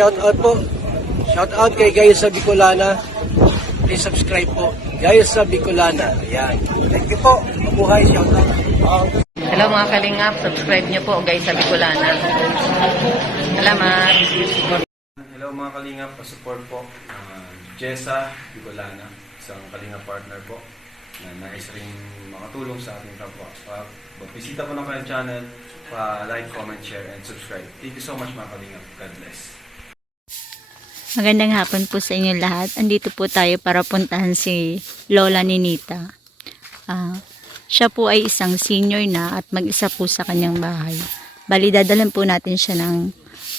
shout out po. Shout out kay Gayos sa Bicolana. Please subscribe po. Gayos sa Bicolana. Ayan. Thank you po. Mabuhay. Shout out. Hello mga kalingap, subscribe niyo po guys sa Bicolana. Salamat. Hello mga kalingap, pa-support po Jessa Bicolana, isang kalingap partner po na nais rin makatulong sa ating kapwa. Bisita po ng kanyang channel, like, comment, share, and subscribe. Thank you so much mga kalingap. God bless. Magandang hapon po sa inyo lahat. Andito po tayo para puntahan si Lola Ninita. Siya po ay isang senior na at mag-isa po sa kanyang bahay. Bali, dadalan po natin siya ng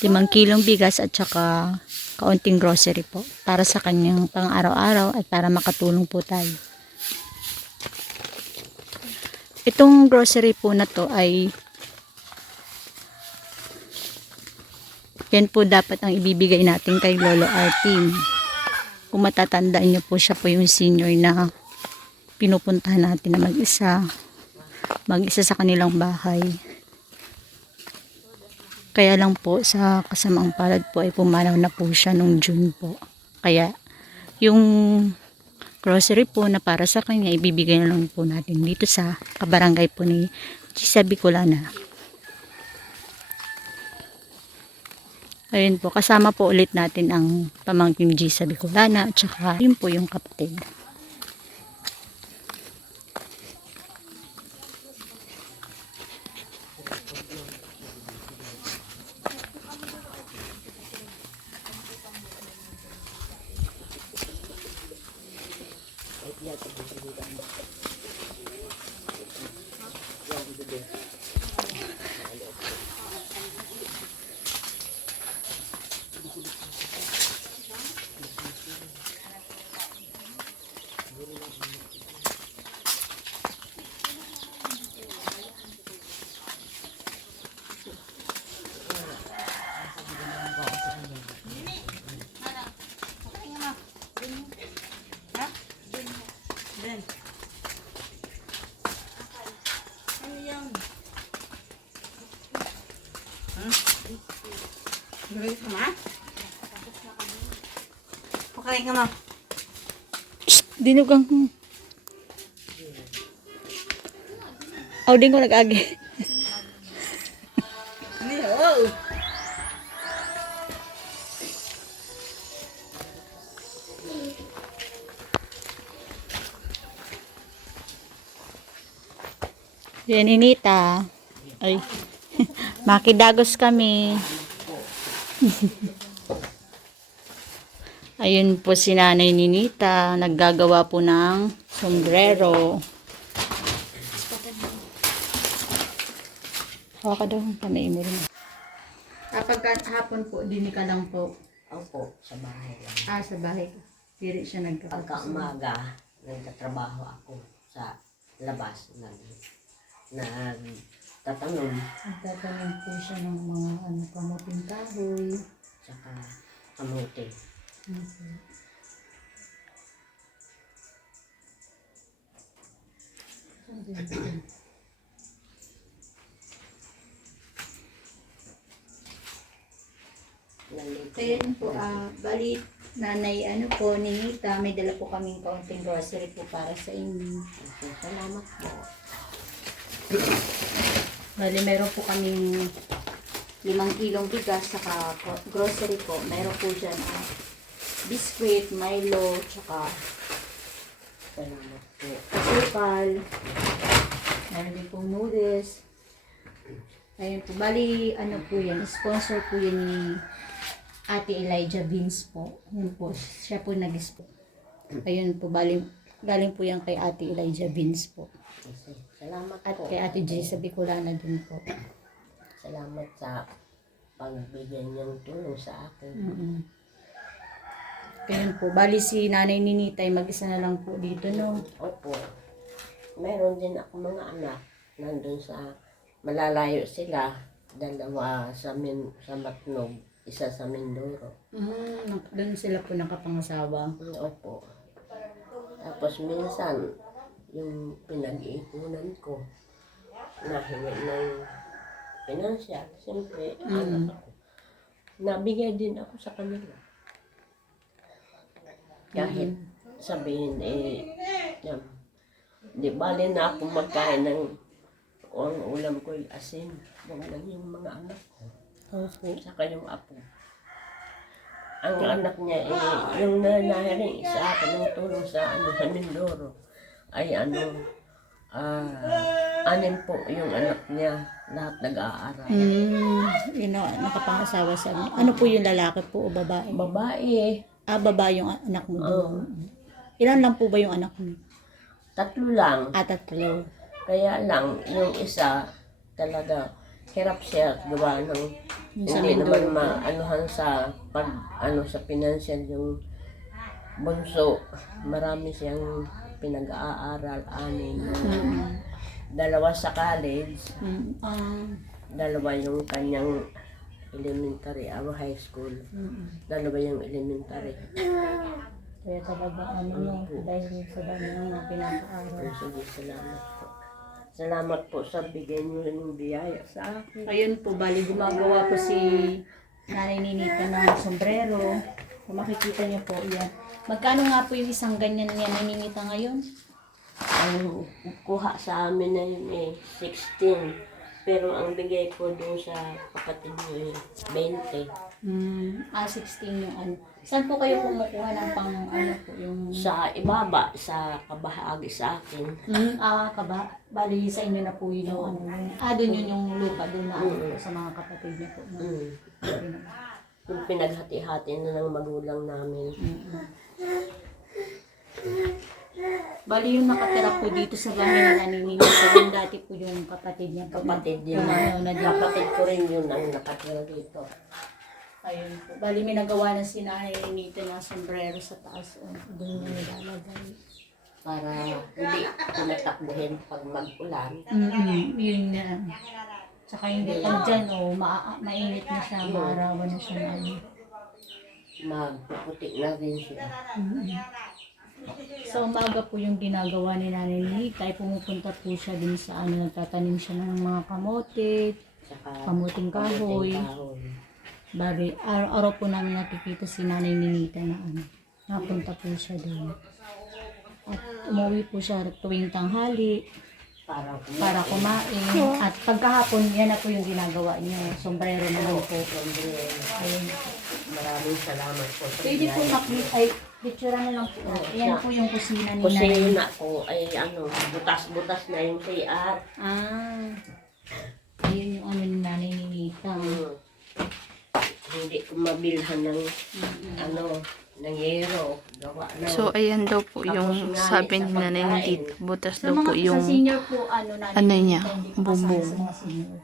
5 kilong bigas at saka kaunting grocery po para sa kanyang pang-araw-araw at para makatulong po tayo. Itong grocery po na to ay yan po dapat ang ibibigay natin kay Lolo Artin. Kung matatandaan niyo po, siya po yung senior na pinupuntahan natin na mag-isa sa kanilang bahay. Kaya lang po sa kasamaang palad po ay pumanaw na po siya nung June po. Kaya yung grocery po na para sa kanya ibibigay na lang po natin dito sa kabarangay po ni Gisa Bicolana. Ayun po, kasama po ulit natin ang pamangkin Gisa Bicolana at saka yun po yung kapatid. Pakain ka, ma. Dinugang mo. Aw, din ko nag-agi. Yan, Ninita. Ay, makidagos kami. Ayun po si Nanay Ninita, naggagawa po ng sombrero. Hawa ka daw, kamay mo rin. Kapag hapon po, dinig ka lang po. Opo, sa bahay lang. Sa bahay. Piri siya nagkakasama. Pagka umaga, nagtatrabaho ako sa labas. Nagtatanom. Nagtatanim po siya ng mga kamuting kahoy. Tsaka kamote. Ayan po, bali, Nanay, Ninita, may dala po kaming kaunting grocery po para sa inyo. Salamat po. Bali, meron po kaming 5 kilong bigas, saka grocery po. Meron po dyan, biscuit, Milo, tsaka Salamat po. asukal. Meron din pong noodles. Ayun po, bali, po yan, sponsor po yan ni Ate Elijah Beans po. Yun po, siya po nag-sponsor. Ayun po, bali, galing po yan kay Ate Elijah Beans po. Salamat At po. kay Ate Gisa Bicolana din po. Salamat sa pagbigay niyang tulong sa akin. Ayun po, bali si Nanay Ninita ay mag-isa na lang po dito, no? Opo. Meron din ako mga anak. Nandun sa malalayo sila. 2 sa Matnog, 1 sa Mindoro. Doon sila po nakapangasawa. Opo. Tapos minsan, yung pinag-iipunan ko, nahingi ng pinansyal. Siyempre, anak ako. nabigay din ako sa kanila. Kahit sabihin, yan, di bali na ako magkain ng ang ulam ko ay asin. Huwag lang yung mga anak ko. Saka yung apo. Ang anak niya, yung nanahiring sa akin ng tulong sa Mindoro, ay anim po yung anak niya, lahat nag-aaral. Yun na, nakapangasawa sa ano po yung lalaki po o babae? Babae, Babae yung anak mo doon. Ilan lang po ba yung anak mo? 3 lang. Tatlo. Kaya lang, yung isa talaga hirap siya gawa ng Sa hindi Mindoro. naman maanuhan sa sa financial yung bunso. Marami siyang pinag-aaral, 6. 2 sa college, 2 yung kanyang elementary, high school. 2 yung elementary. Kaya talaga no, dahil sa dami ng pinapaaral. Sige, salamat po. Salamat po sa bigay niyo ng biyaya sa akin. Ayun po, bali gumagawa po si Nanay Ninita ng sombrero. Kung makikita niyo po, yan. Magkano nga po yung isang ganyan niya Ninita ngayon? Ang kuha sa amin na yun 16. Pero ang bigay ko doon sa kapatid niyo 20. 16 yung ano. Saan po kayo kumukuha ng pang ano po yung... Sa ibaba, sa kabahagi sa akin. Bali sa inyo na po yun yung ano. Doon yun yung lupa doon na ano, sa mga kapatid niyo po. No? Yung pinaghati-hati na ng magulang namin. Bali yung nakatira po dito sa bahay na naniningil. Yung dati po yung kapatid niya. Kapatid din. Na Kapatid ko rin yun ang nakatira dito. Ayun po. Bali may nagawa na si Nanay Ninita na sombrero sa taas. Doon yung nilalagay. Para hindi tinatakbuhin pag mag-ulan. Yun na. Tsaka hindi pag dyan, mainit na siya, maarawan na siya. Magpuputik na rin siya. Sa umaga po yung ginagawa ni Nanay Ninita, ay pumupunta po siya din sa nagtatanim siya ng mga kamote, Saka kamuting kahoy. Bali, araw-araw po namin nakikita si Nanay Ninita na napunta po siya doon. At umuwi po siya tuwing tanghali para kumain. At pagkahapon, yan na po yung ginagawa niya. Sombrero naman po. Ayun. Maraming salamat po sa Pwede po picture na lang po. Yan po yung kusina ni Nanay. kusina ko ay butas-butas na yung CR. Ayun yung ano ni Nanay Ninita. Hindi ko mabilhan ng ng yero. Gawa na. So, ayan daw po yung sabi ni Nanay Ninita. Butas daw po Sa yung senior po, Nanay ano niya, Ninita, hindi ka kasali bubong sa mga senior.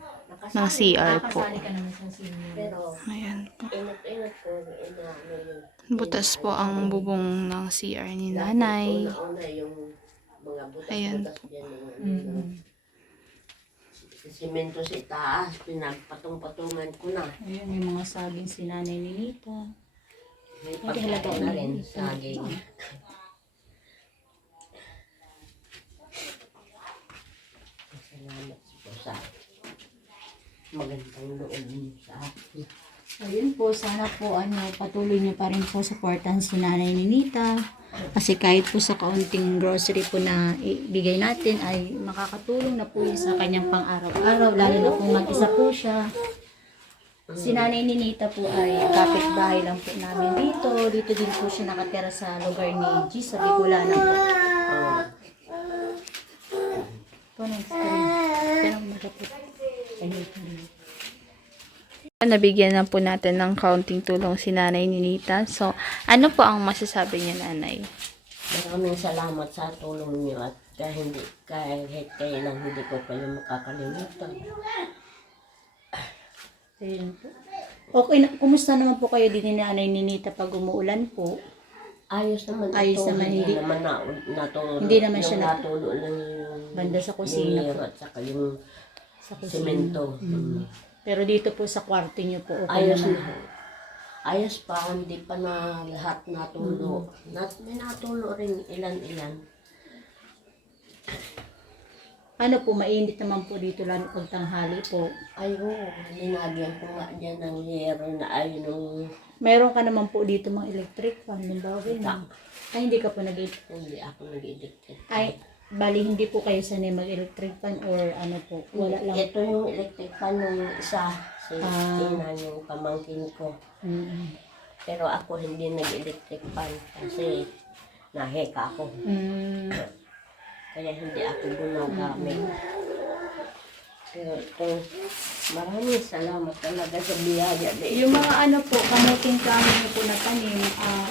ng CR po. Nakasali ka naman sa senior. Pero Ayan po. ingat ko yun. Butas po ang bubong ng CR ni Nanay. Una yung mga Ayan butas-butas dyan. Simento sa itaas, pinagpatong-patungan ko na. Ayun yung mga saging si Nanay Ninita. May pagkain na rin, saging. Salamat po sa magandang loob niyo sa akin. Ayun po, sana po patuloy niyo pa rin po supportan si Nanay Ninita. Kasi kahit po sa kaunting grocery po na ibigay natin ay makakatulong na po yun sa kanyang pang-araw-araw. Lalo na kung mag-isa po siya. Si Nanay Ninita po ay kapitbahay lang po namin dito. Dito din po siya nakatira sa lugar ni G sa Bicolana po. Ito na, pero magkapit. Nabigyan na po natin ng kaunting tulong si Nanay Ninita. So, ano po ang masasabi niya, Nanay? Maraming salamat sa tulong niyo at kahit kailan hindi ko kayo makakalimutan. Ayun po. Okay na, kumusta naman po kayo din ni Nanay Ninita pag umuulan po? Ayos naman Ayos ito. naman, Hindi hindi- naman natulo. hindi naman siya yung natulo lang yung Banda sa kusina yung po. at saka yung Sa kusina. semento. Pero dito po sa kwarto niyo po, okay Ayos naman. na. Ayos pa, hindi pa na lahat natulo. May natulo rin ilan-ilan. Ano po, mainit naman po dito lalo pag tanghali po. Ay, oo. Linagyan ko nga dyan ng yero na ay nung Meron ka naman po dito mga electric fan, limbawa na. Ay, hindi ka po hindi ako nag-electric. Ay, bali hindi po kayo sanay mag-electric fan or ano po, wala lang. Ito yung electric fan nung isa. Si Ah. Tina, yung pamangkin ko. Mm. Pero ako hindi nag-electric fan kasi naheka ako. Mm. Kaya hindi ako gumagamit. Pero ito, maraming salamat talaga sa biyaya. Yung mga ano po, kamuting kami niyo po na tanim,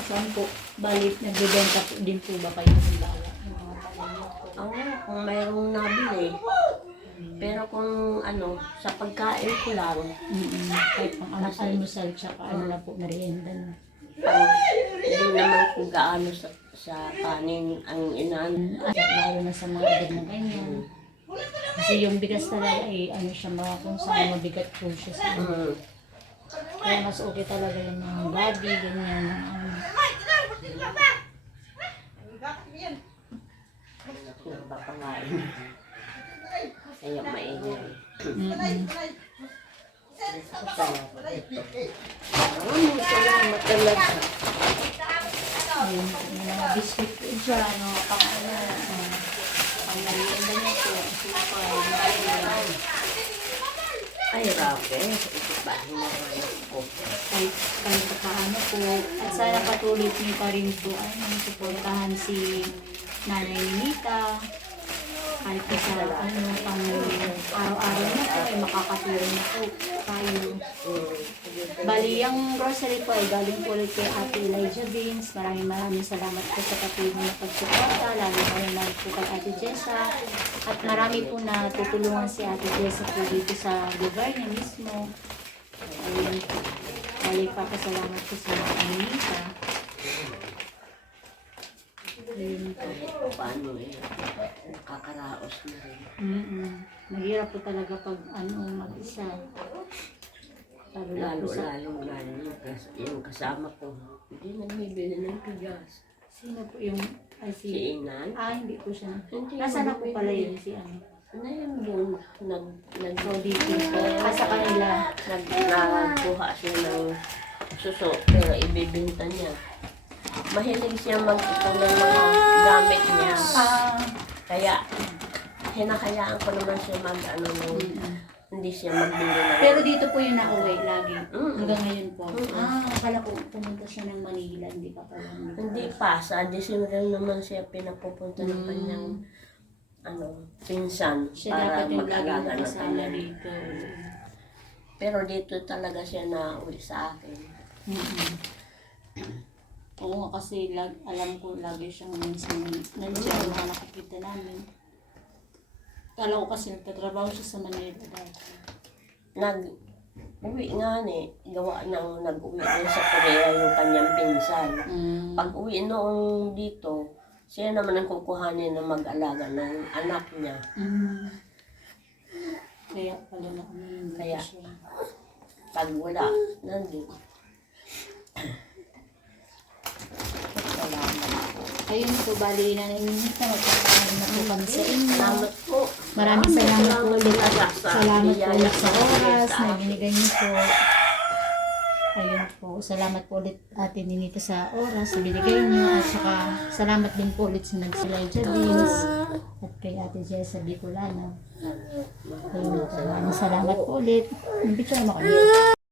saan po, bali, nagbibenta po din po ba kayo ng bala? Yung mga tanim niyo po. Oo, kung mayroong nabili. Pero kung ano, sa pagkain ko lang, Kahit pang almusal, tsaka ano na po, merienda na. hindi naman ko gaano sa kanin ang inan. Lalo na sa mga edad na ganyan. Kasi yung bigas talaga ay ano siya, mga kung saan mabigat po siya sa ano. Kaya mas okay talaga yung mga gabi, ganyan. Nagpapangain. Kaya maingay. Maraming salamat talaga. Ayun, yung mga biscuit po siya, ano, pang ano, pang merienda niya po, super, Ay, Rafe, ito ba hinahanap ko? kahit pa paano po. At sana patuloy niyo pa rin po, suportahan si Nanay Ninita. Kahit pa sa ano, pang araw-araw na po, ay makakatulong na po tayo. Bali, yung grocery po ay galing po ulit kay Ate Elijah Beans. Maraming salamat po sa patuloy na pagsuporta, lalo na po kay Ate Jessa. At marami po na tutulungan si Ate Jessa po dito sa lugar niya mismo. Ayun po. Bali, papasalamat po sa mga Anita. Ayun po. Paano nakakaraos na rin. Mahirap po talaga pag mag-isa. Lalo yung kasama ko. Hindi nagbibili ng bigas. Sino po yung, Si Inan. hindi po siya. Hindi Nasaan na po nagbibili. pala yun si ano? Ano yun doon? So, dito po. Sa kanila. Nagkuha siya ng suso, pero ibibinta niya. Mahilig siya mag-ipon ng mga gamit niya. Kaya, hinahayaan ko naman siya hindi siya magbili ng... Pero dito po yung nauwi lagi. Mm. Hanggang ngayon po. Akala ko pumunta siya ng Manila. Hindi pa pala. Hindi pa, sa December naman siya pinapupunta ng kanyang pinsan Siya para dapat yung lagi mag-alaga ng nakasama kanya. dito. Pero dito talaga siya nauwi sa akin. Oo nga kasi alam ko lagi siyang minsan nandiyan mga nakikita namin. Kala ko kasi nagtatrabaho siya sa Manila dati. Uwi nga gawa ng nag-uwi din sa Korea yung kanyang pinsan. Pag uwi noon dito, siya naman ang kukuhanin na mag-alaga ng anak niya. Kaya pala na Kaya, siya. pag wala, nandun. Salamat po. Ayun po, bali na nainita. Magpapakain na po kami sa inyo. Salamat po. Maraming salamat po ulit. talaga sa Salamat po biyaya ulit sa ng oras sa na akin. binigay niyo po. Ayun po. Salamat po ulit Ate Ninita sa oras na binigay niyo. At saka salamat din po ulit sa Elijah Beans at kay Ate Jessa Bicolana. Ayun po. Maraming salamat po ulit. Nandito naman kami.